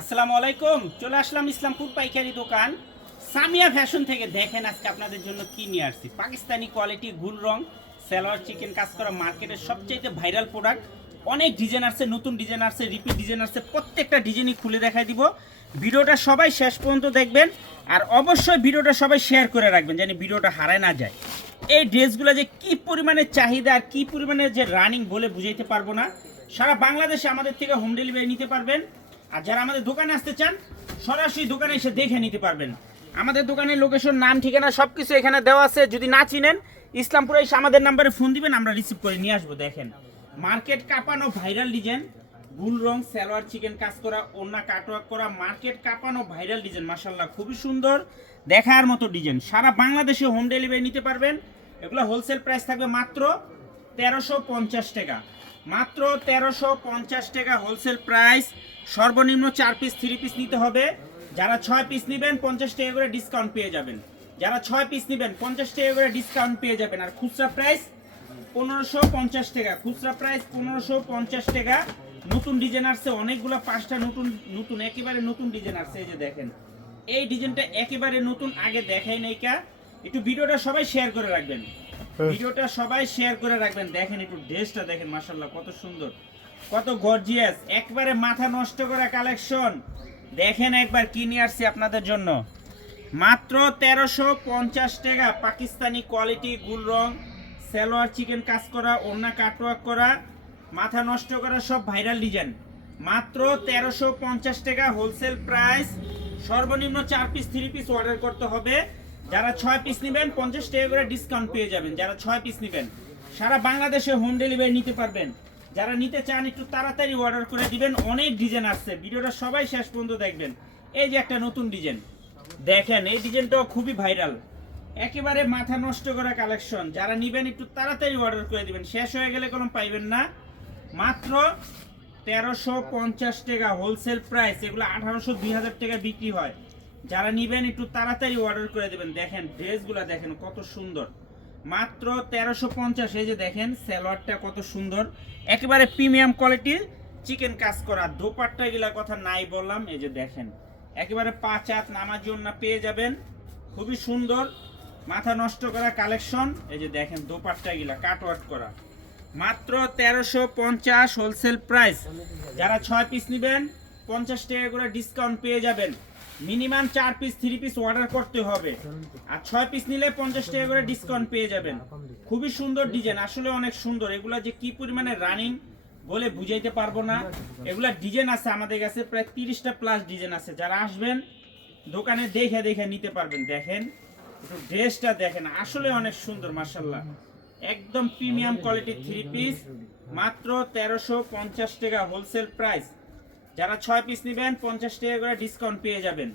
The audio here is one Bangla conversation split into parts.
আসসালামু আলাইকুম, চলে আসলাম ইসলামপুর পাইকারি দোকান। সামিয়া ফ্যাশন থেকে দেখেন আজকে আপনাদের জন্য কি নিয়ে আসছি। পাকিস্তানি কোয়ালিটি গুল রং, সালোয়ার, চিকেন কাজ করা মার্কেটের সবচাইতে ভাইরাল প্রোডাক্ট অনেক ডিজাইন আসছে, নতুন ডিজাইন আসছে রিপিট ডিজাইন আসছে, প্রত্যেকটা ডিজাইনই খুলে দেখাই দিব। ভিডিওটা সবাই শেষ পর্যন্ত দেখবেন, আর অবশ্যই ভিডিওটা সবাই শেয়ার করে রাখবেন, যেন ভিডিওটা হারায় না যায়। এই ড্রেসগুলো যে কি পরিমাণে চাহিদা আর কি পরিমাণে যে রানিং বলে বুঝাইতে পারব না। সারা বাংলাদেশে আমাদের থেকে হোম ডেলিভারি নিতে পারবেন। আর যারা আমাদের দোকানে আসতে চান, সরাসরি দোকানে এসে দেখে নিতে পারবেন। আমাদের দোকানের লোকেশন নাম, ঠিকানা সব কিছু এখানে দেওয়া আছে। যদি না চিনেন, ইসলামপুরে এসে আমাদের নাম্বারে ফোন দিবেন, আমরা রিসিভ করে নিয়ে আসব, দেখেন। মার্কেট কাঁপানো ভাইরাল ডিজাইন গুল রং, সালোয়ার চিকেন কাজ করা ওন্না কাটওয়ার্ক করা মার্কেট কাঁপানো ভাইরাল ডিজাইন মাসাল্লাহ খুবই সুন্দর, দেখার মতো ডিজাইন সারা বাংলাদেশে হোম ডেলিভারি নিতে পারবেন। এগুলো হোলসেল প্রাইস থাকবে মাত্র তেরোশো পঞ্চাশ টাকা। মাত্র তেরোশো পঞ্চাশ টাকা হোলসেল প্রাইস সর্বনিম্ন চার পিস থ্রি পিস নিতে হবে। যারা ছয় পিস নেবেন, পঞ্চাশ টাকা করে ডিসকাউন্ট পেয়ে যাবেন। যারা ছয় পিস নেবেন, পঞ্চাশ টাকা করে ডিসকাউন্ট পেয়ে যাবেন। আর খুচরা প্রাইস পনেরোশো পঞ্চাশ টাকা। খুচরা প্রাইস পনেরোশো পঞ্চাশ টাকা। নতুন ডিজাইন আসছে, অনেকগুলো পাঁচটা নতুন নতুন, একেবারে নতুন ডিজাইন আসছে, এই যে দেখেন। এই ডিজাইনটা একেবারে নতুন, আগে দেখাই নাই কা। একটু ভিডিওটা সবাই শেয়ার করে রাখবেন। ভিডিওটা সবাই শেয়ার করে রাখবেন। দেখেন একটু ড্রেসটা দেখেন মাশাল্লাহ কত সুন্দর। কত গর্জিয়াস একবারে মাথা নষ্ট করা কালেকশন দেখেন একবার কি নিয়ে আসছি আপনাদের জন্য। মাত্র তেরোশো পঞ্চাশ টাকা পাকিস্তানি কোয়ালিটি গুল রং, সালোয়ার চিকেন কাজ করা, ওড়না কাটওয়ার্ক করা, মাথা নষ্ট করা সব ভাইরাল ডিজাইন মাত্র তেরোশো পঞ্চাশ টাকা হোলসেল প্রাইস সর্বনিম্ন চার পিস থ্রি পিস অর্ডার করতে হবে। যারা ছয় পিস নেবেন, পঞ্চাশ টাকা করে ডিসকাউন্ট পেয়ে যাবেন। যারা ছয় পিস নেবেন, সারা বাংলাদেশে হোম ডেলিভারি নিতে পারবেন। যারা নিতে চান, একটু তাড়াতাড়ি অর্ডার করে দিবেন। অনেক ডিজাইন আসছে। ভিডিওটা সবাই শেষ পর্যন্ত দেখবেন। এই যে একটা নতুন ডিজাইন দেখেন, এই ডিজাইনটাও খুবই ভাইরাল একেবারে মাথা নষ্ট করা কালেকশন যারা নিবেন, একটু তাড়াতাড়ি অর্ডার করে দিবেন। শেষ হয়ে গেলে কোনো পাইবেন না। মাত্র তেরোশো পঞ্চাশ টাকা হোলসেল প্রাইস এগুলো আঠারোশো দুই হাজার টাকা বিক্রি হয়। যারা নিবেন, একটু তাড়াতাড়ি অর্ডার করে দেবেন। দেখেন ড্রেসগুলো দেখেন কত সুন্দর। মাত্র তেরোশো পঞ্চাশ, এই যে দেখেন স্যালোয়ারটা কত সুন্দর। একেবারে প্রিমিয়াম কোয়ালিটির চিকেন কাজ করা। দোপাট্টা গিলা কথা নাই বললাম, এই যে দেখেন। একেবারে পাঁচ হাত নামার জন্য পেয়ে যাবেন। খুবই সুন্দর, মাথা নষ্ট করা কালেকশন এই যে দেখেন, দোপাট্টা গিলা কাটওয়ার্ক করা। মাত্র তেরোশো পঞ্চাশ হোলসেল প্রাইস যারা ছয় পিস নেবেন, পঞ্চাশ টাকা করে ডিসকাউন্ট পেয়ে যাবেন। মিনিমাম চার পিস থ্রি পিস অর্ডার করতে হবে। আর ছয় পিস নিলে পঞ্চাশ টাকা করে ডিসকাউন্ট পেয়ে যাবেন। খুবই সুন্দর ডিজাইন আসলে অনেক সুন্দর। এগুলা যে কি পরিমাণে রানিং বলে বুঝাইতে পারব না। এগুলা ডিজাইন আছে আমাদের কাছে, প্রায় তিরিশটা প্লাস ডিজাইন আছে। যারা আসবেন, দোকানে দেখে দেখে নিতে পারবেন। দেখেন ড্রেসটা দেখেন। আসলে অনেক সুন্দর মার্শাল্লাহ একদম প্রিমিয়াম কোয়ালিটির থ্রি পিস মাত্র তেরোশো পঞ্চাশ টাকা হোলসেল প্রাইস যারা ছয় পিস নেবেন, পঞ্চাশ টাকা করে ডিসকাউন্ট পেয়ে যাবেন।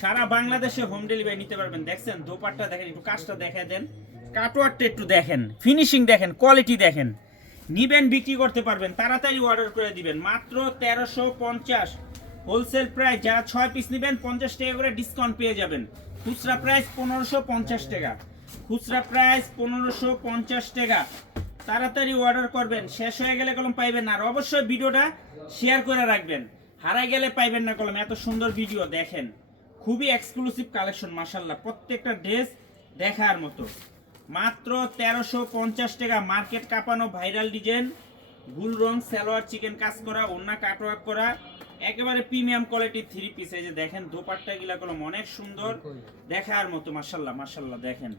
সারা বাংলাদেশে হোম ডেলিভারি নিতে পারবেন। দেখছেন, দোপাট্টা দেখেন, একটু কাজটা দেখে দেন। কাটওয়ারটা একটু দেখেন ফিনিশিং দেখেন কোয়ালিটি দেখেন। নিবেন, বিক্রি করতে পারবেন, তাড়াতাড়ি অর্ডার করে দিবেন। মাত্র তেরোশো পঞ্চাশ। হোলসেল প্রাইস যারা ছয় পিস নেবেন, পঞ্চাশ টাকা করে ডিসকাউন্ট পেয়ে যাবেন। খুচরা প্রাইস পনেরোশো পঞ্চাশ টাকা। খুচরা প্রাইস পনেরোশো পঞ্চাশ টাকা। তাড়াতাড়ি অর্ডার করবেন। শেষ হয়ে গেলে কলম পাইবেন না। আর অবশ্যই ভিডিওটা শেয়ার করে রাখবেন। হারাই গেলে পাইবেন না কলম। এত সুন্দর ভিডিও দেখেন। খুবই এক্সক্লুসিভ কালেকশন মাসাল্লাহ প্রত্যেকটা ড্রেস দেখার মতো। মাত্র তেরোশো পঞ্চাশ টাকা। মার্কেট কাঁপানো ভাইরাল ডিজাইন গুল রং সালোয়ার চিকেন কাজ করা ওন্না কাটওয়ার্ক করা। একেবারে প্রিমিয়াম কোয়ালিটির থ্রি পিস এই যে দেখেন দোপাট্টা গিলা কলম অনেক সুন্দর দেখার মতো মাসাল্লাহ মাসাল্লাহ দেখেন।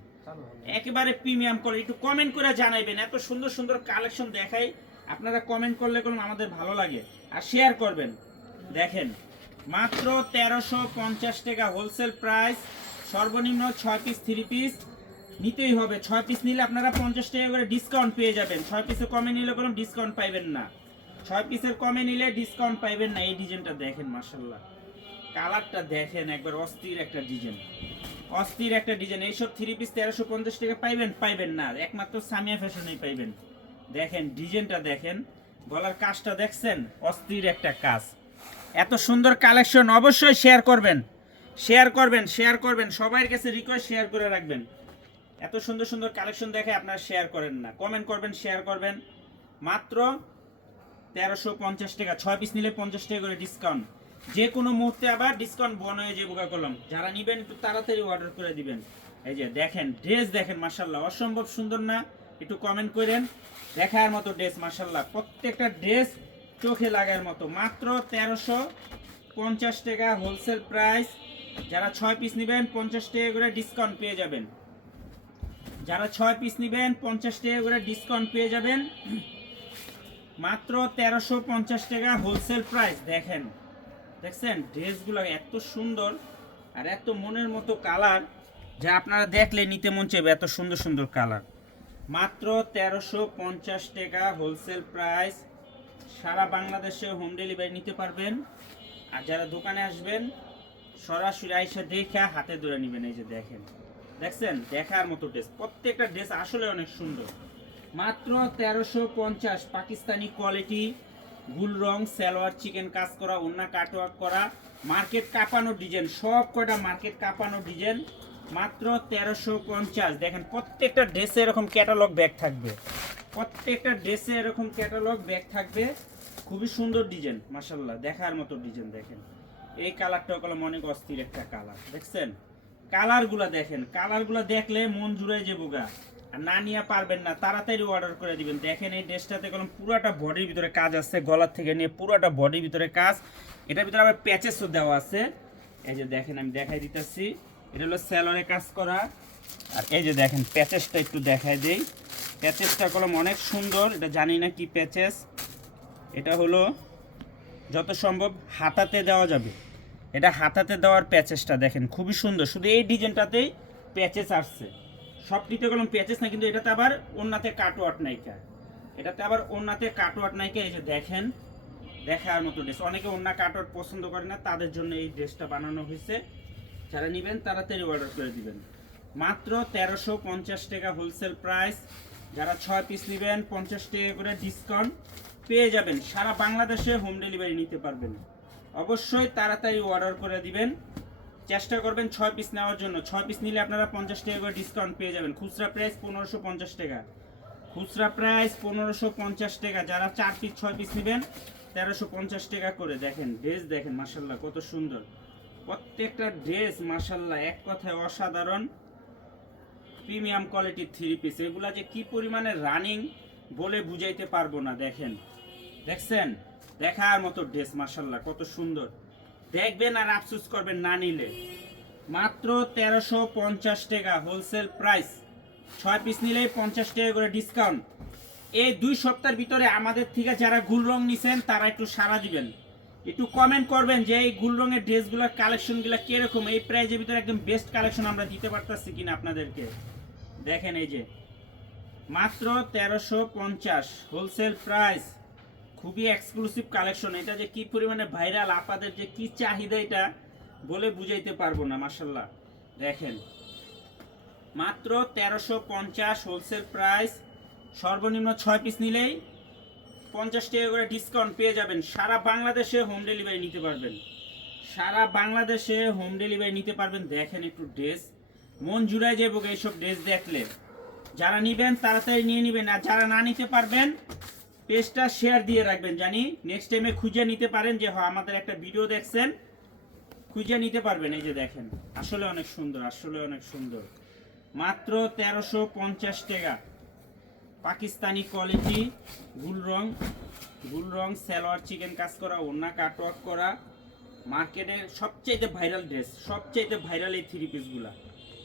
একেবারে প্রিমিয়াম কোয়ালিটি একটু কমেন্ট করে জানাইবেন। এত সুন্দর সুন্দর কালেকশন দেখাই, আপনারা কমেন্ট করলে কোনো আমাদের ভালো লাগে। আর শেয়ার করবেন। দেখেন, মাত্র তেরোশো পঞ্চাশ টাকা হোলসেল প্রাইস সর্বনিম্ন ছয় পিস থ্রি পিস নিতেই হবে। ছয় পিস নিলে আপনারা পঞ্চাশ টাকা করে ডিসকাউন্ট পেয়ে যাবেন। ছয় পিসে কমে নিলে কোনো ডিসকাউন্ট পাইবেন না। ছয় পিসের কমে নিলে ডিসকাউন্ট পাইবেন না। এই ডিজাইনটা দেখেন মার্শাল্লাহ কালারটা দেখেন, একবার অস্থির একটা ডিজাইন অস্থির একটা ডিজাইন এইসব থ্রি পিস তেরোশো পঞ্চাশ টাকা পাইবেন পাইবেন না। একমাত্র সামিয়া ফ্যাশনেই পাইবেন। দেখেন ডিজাইনটা দেখেন। গলার কাজটা দেখছেন? অস্থির একটা কাজ। এত সুন্দর কালেকশন অবশ্যই শেয়ার করবেন। শেয়ার করবেন শেয়ার করবেন। সবার কাছে রিকোয়েস্ট শেয়ার করে রাখবেন। এত সুন্দর সুন্দর কালেকশন দেখে আপনারা শেয়ার করেন না। কমেন্ট করবেন শেয়ার করবেন। মাত্র তেরোশো পঞ্চাশ টাকা। ছয় পিস নিলে পঞ্চাশ টাকা করে ডিসকাউন্ট যে কোনো মুহূর্তে আবার ডিসকাউন্ট বন হয়ে যাব কলম যারা নিবেন, একটু তাড়াতাড়ি অর্ডার করে দিবেন। এই যে দেখেন ড্রেস দেখেন মার্শাল্লাহ অসম্ভব সুন্দর না? একটু কমেন্ট করেন। দেখার মতো ড্রেস মার্শাল্লাহ প্রত্যেকটা ড্রেস চোখে লাগার মতো। মাত্র তেরোশো পঞ্চাশ টাকা হোলসেল প্রাইস যারা ছয় পিস নেবেন, পঞ্চাশ টাকা করে ডিসকাউন্ট পেয়ে যাবেন। যারা ছয় পিস নেবেন, পঞ্চাশ টাকা করে ডিসকাউন্ট পেয়ে যাবেন। মাত্র তেরোশো পঞ্চাশ টাকা হোলসেল প্রাইস দেখেন। দেখছেন? ড্রেসগুলো এত সুন্দর আর এত মনের মতো কালার যা আপনারা দেখলে নিতে মন চাইবে, এত সুন্দর সুন্দর কালার। মাত্র তেরোশো পঞ্চাশ টাকা হোলসেল প্রাইস সারা বাংলাদেশে হোম ডেলিভারি নিতে পারবেন। আর যারা দোকানে আসবেন, সরাসরি আইসা দেখে হাতে ধরে নেবেন, এই যে দেখেন। দেখছেন? দেখার মতো ড্রেস প্রত্যেকটা ড্রেস আসলে অনেক সুন্দর। মাত্র তেরোশো পঞ্চাশ, পাকিস্তানি কোয়ালিটি গুল রং, সালোয়ার, চিকেন কাজ করা, ওন্না, কাটওয়ার্ক করা, মার্কেট কাঁপানো ডিজাইন, সব কয়টা মার্কেট কাঁপানো ডিজাইন, মাত্র তেরোশো পঞ্চাশ। দেখেন, প্রত্যেকটা ড্রেসে এরকম ক্যাটালগ ব্যাগ থাকবে। প্রত্যেকটা ড্রেসে এরকম ক্যাটালগ ব্যাগ থাকবে। খুবই সুন্দর ডিজাইন মাসাল্লাহ দেখার মতো ডিজাইন, দেখেন। এই কালারটা হলো অনেক অস্থির একটা কালার, দেখছেন? কালারগুলা দেখেন, কালারগুলা দেখলে মন জুড়ে যে বোগা না নিয়ে পারবেন না, তাড়াতাড়ি অর্ডার করে দিবেন। দেখেন এই ড্রেসটাতে কোনো পুরোটা বডির ভিতরে কাজ আছে, গলার থেকে নিয়ে পুরোটা বডির ভিতরে কাজ। এটার ভিতরে আবার প্যাচেসও দেওয়া আছে। এই যে দেখেন, আমি দেখাই দিতেছি। এটা হলো স্যালোরে কাজ করা। আর এই যে দেখেন প্যাচেসটা একটু দেখাই দেই। প্যাচেসটা কলম অনেক সুন্দর, এটা জানি না কি প্যাচেস এটা হলো, যত সম্ভব হাতাতে দেওয়া যাবে। এটা হাতাতে দেওয়ার প্যাচেসটা দেখেন, খুবই সুন্দর। শুধু এই ডিজাইনটাতেই প্যাচেস আসছে। সবটিতে কলম প্যাচেস না, কিন্তু এটাতে আবার ওনাতে কাটওয়ার্ট নাইকা। এটাতে আবার ওনাতে কাটওয়ার্ট নাইকা, এই যে দেখেন, দেখার মতো ড্রেস অনেকে ওনা কাটওয়ার্ট পছন্দ করে না, তাদের জন্য এই ড্রেসটা বানানো হয়েছে। যারা নেবেন, তাড়াতাড়ি অর্ডার করে দিবেন। মাত্র তেরোশো পঞ্চাশ টাকা হোলসেল প্রাইস যারা ছয় পিস নেবেন, পঞ্চাশ টাকা করে ডিসকাউন্ট পেয়ে যাবেন। সারা বাংলাদেশে হোম ডেলিভারি নিতে পারবেন। অবশ্যই তাড়াতাড়ি অর্ডার করে দিবেন। চেষ্টা করবেন ছয় পিস নেওয়ার জন্য। ছয় পিস নিলে আপনারা পঞ্চাশ টাকা করে ডিসকাউন্ট পেয়ে যাবেন। খুচরা প্রাইস পনেরোশো পঞ্চাশ টাকা। খুচরা প্রাইস পনেরোশো পঞ্চাশ টাকা। যারা চার পিস ছয় পিস নেবেন, তেরোশো পঞ্চাশ টাকা করে। দেখেন ড্রেস দেখেন মাসাল্লাহ কত সুন্দর। প্রত্যেকটা ড্রেস মাসাল্লাহ এক কথায় অসাধারণ। প্রিমিয়াম কোয়ালিটির থ্রি পিস এগুলা যে কি পরিমাণে রানিং বলে বুঝাইতে পারব না, দেখেন। দেখছেন? দেখার মতো ড্রেস মাসাল্লাহ কত সুন্দর। দেখবেন আর আফসুস করবেন না নিলে। মাত্র তেরোশো পঞ্চাশ টাকা হোলসেল প্রাইস ছয় পিস নিলেই পঞ্চাশ টাকা করে ডিসকাউন্ট এই দুই সপ্তাহের ভিতরে আমাদের থেকে যারা গুল রং নিছেন, তারা একটু সাড়া দিবেন। একটু কমেন্ট করবেন যে এই গুল রঙের ড্রেসগুলোর কালেকশনগুলো কীরকম? এই প্রাইজের ভিতরে একদম বেস্ট কালেকশন আমরা দিতে পারতেছি কিনা আপনাদেরকে? দেখেন এই যে, মাত্র তেরোশো পঞ্চাশ হোলসেল প্রাইস খুবই এক্সক্লুসিভ কালেকশন এটা যে কি পরিমাণে ভাইরাল আপাদের যে কি চাহিদা এটা বলে বুঝাইতে পারব না মাসাল্লাহ দেখেন, মাত্র তেরোশো পঞ্চাশ হোলসেল প্রাইস সর্বনিম্ন ছয় পিস নিলেই পঞ্চাশ টাকা করে ডিসকাউন্ট পেয়ে যাবেন। সারা বাংলাদেশে হোম ডেলিভারি নিতে পারবেন। সারা বাংলাদেশে হোম ডেলিভারি নিতে পারবেন। দেখেন একটু ড্রেস মন জুড়ায় যাব এইসব ড্রেস দেখলে। যারা নিবেন, তাড়াতাড়ি নিয়ে নেবেন, আর যারা না নিতে পারবেন পেজটা শেয়ার দিয়ে রাখবেন। জানি নেক্সট টাইমে খুঁজে নিতে পারেন যে হ্যাঁ আমাদের একটা ভিডিও দেখছেন, খুঁজে নিতে পারবেন। এই যে দেখেন, আসলে অনেক সুন্দর, আসলে অনেক সুন্দর। মাত্র তেরোশো পঞ্চাশ টাকা। পাকিস্তানি কোয়ালিটি গুল রং গুল রং, সালোয়ার চিকেন কাজ করা ওনা কাটওয়ার্ক করা। মার্কেটের সবচেয়ে ভাইরাল ড্রেস সবচেয়ে ভাইরাল এই থ্রি পিসগুলা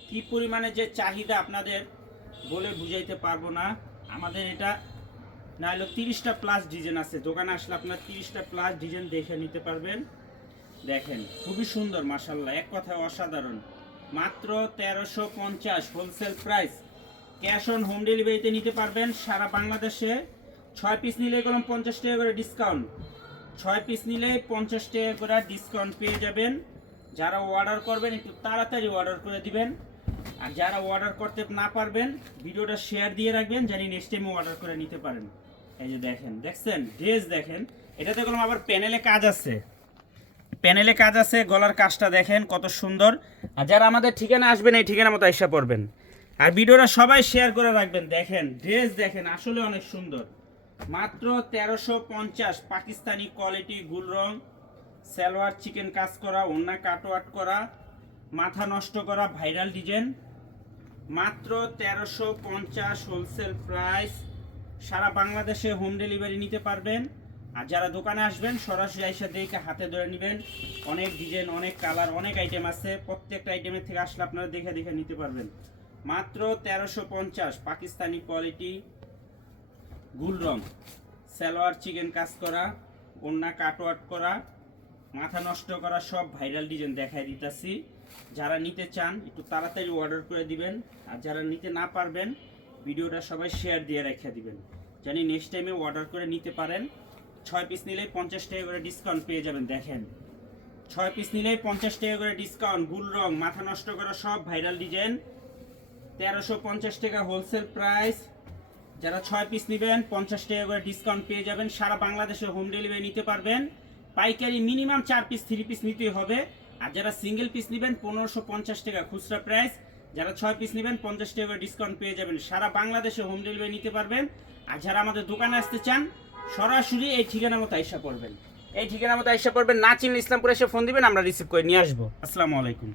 কি পরিমাণে যে চাহিদা আপনাদের বলে বুঝাইতে পারব না। আমাদের এটা না হলো তিরিশটা প্লাস ডিজাইন আছে। দোকানে আসলে আপনার তিরিশটা প্লাস ডিজাইন দেখে নিতে পারবেন। দেখেন, খুবই সুন্দর মাসাল্লাহ এক কথায় অসাধারণ। মাত্র তেরোশো পঞ্চাশ wholesale price cash on home ডেলিভারিতে নিতে পারবেন সারা বাংলাদেশে। ছয় পিস নিলে গেলাম পঞ্চাশ টাকা করে ডিসকাউন্ট ছয় পিস নিলে পঞ্চাশ টাকা করে ডিসকাউন্ট পেয়ে যাবেন। যারা অর্ডার করবেন, একটু তাড়াতাড়ি অর্ডার করে দিবেন। আর যারা অর্ডার করতে না পারবেন, ভিডিওটা শেয়ার দিয়ে রাখবেন, জানি নেক্সট টাইমে অর্ডার করে নিতে পারেন। এই যে দেখেন, দেখছেন? ড্রেস দেখেন। এটাতে কোনো আবার প্যানেলে কাজ আছে? প্যানেলে কাজ আছে, গলার কাজটা দেখেন কত সুন্দর। আর যারা আমাদের ঠিকানা আসবেন, এই ঠিকানা মতো এসে পড়বেন। আর ভিডিওটা সবাই শেয়ার করে রাখবেন। দেখেন, ড্রেস দেখেন, আসলে অনেক সুন্দর। মাত্র তেরোশো পঞ্চাশ, পাকিস্তানি কোয়ালিটি, গুল রং, সালোয়ার, চিকেন কাজ করা অন্য কাটওয়াট করা, মাথা নষ্ট করা, ভাইরাল ডিজাইন। মাত্র তেরোশো পঞ্চাশ হোলসেল প্রাইস। সারা বাংলাদেশে হোম ডেলিভারি নিতে পারবেন। আর যারা দোকানে আসবেন, সরাসরি আইসা দেখে হাতে ধরে নেবেন। অনেক ডিজাইন অনেক কালার অনেক আইটেম আছে। প্রত্যেকটা আইটেমের থেকে আসলে আপনারা দেখে দেখে নিতে পারবেন। মাত্র তেরোশো পঞ্চাশ পাকিস্তানি কোয়ালিটি গুল রং সালোয়ার চিকেন কাজ করা ওন্না কাটওয়াট করা, মাথা নষ্ট করা সব ভাইরাল ডিজাইন দেখাই দিতেছি। যারা নিতে চান, একটু তাড়াতাড়ি অর্ডার করে দিবেন। আর যারা নিতে না পারবেন ভিডিওটা সবাই শেয়ার দিয়ে রেখে দিবেন। জানি নেক্সট টাইমে অর্ডার করে নিতে পারেন। ছয় পিস নিলেই পঞ্চাশ টাকা করে ডিসকাউন্ট পেয়ে যাবেন, দেখেন। ছয় পিস নিলেই পঞ্চাশ টাকা করে ডিসকাউন্ট গুল রং, মাথা নষ্ট করা সব ভাইরাল ডিজাইন তেরোশো পঞ্চাশ টাকা হোলসেল প্রাইস যারা ছয় পিস নেবেন, পঞ্চাশ টাকা করে ডিসকাউন্ট পেয়ে যাবেন। সারা বাংলাদেশে হোম ডেলিভারি নিতে পারবেন। পাইকারি মিনিমাম চার পিস থ্রি পিস নিতে হবে। আর যারা সিঙ্গেল পিস নেবেন, পনেরোশো পঞ্চাশ টাকা খুচরা প্রাইস যারা ছয় পিস নেবেন পঞ্চাশ টাকা ডিসকাউন্ট পেয়ে যাবেন। সারা বাংলাদেশে হোম ডেলিভারি নিতে পারবেন। আর যারা আমাদের দোকানে আসতে চান সরাসরি এই ঠিকানা মতো আইসা পড়বেন। এই ঠিকানা মতো আইসা পড়বেন না চিনলে ইসলামপুরে এসে ফোন দিবেন আমরা রিসিভ করে নিয়ে আসব। আসসালামু আলাইকুম।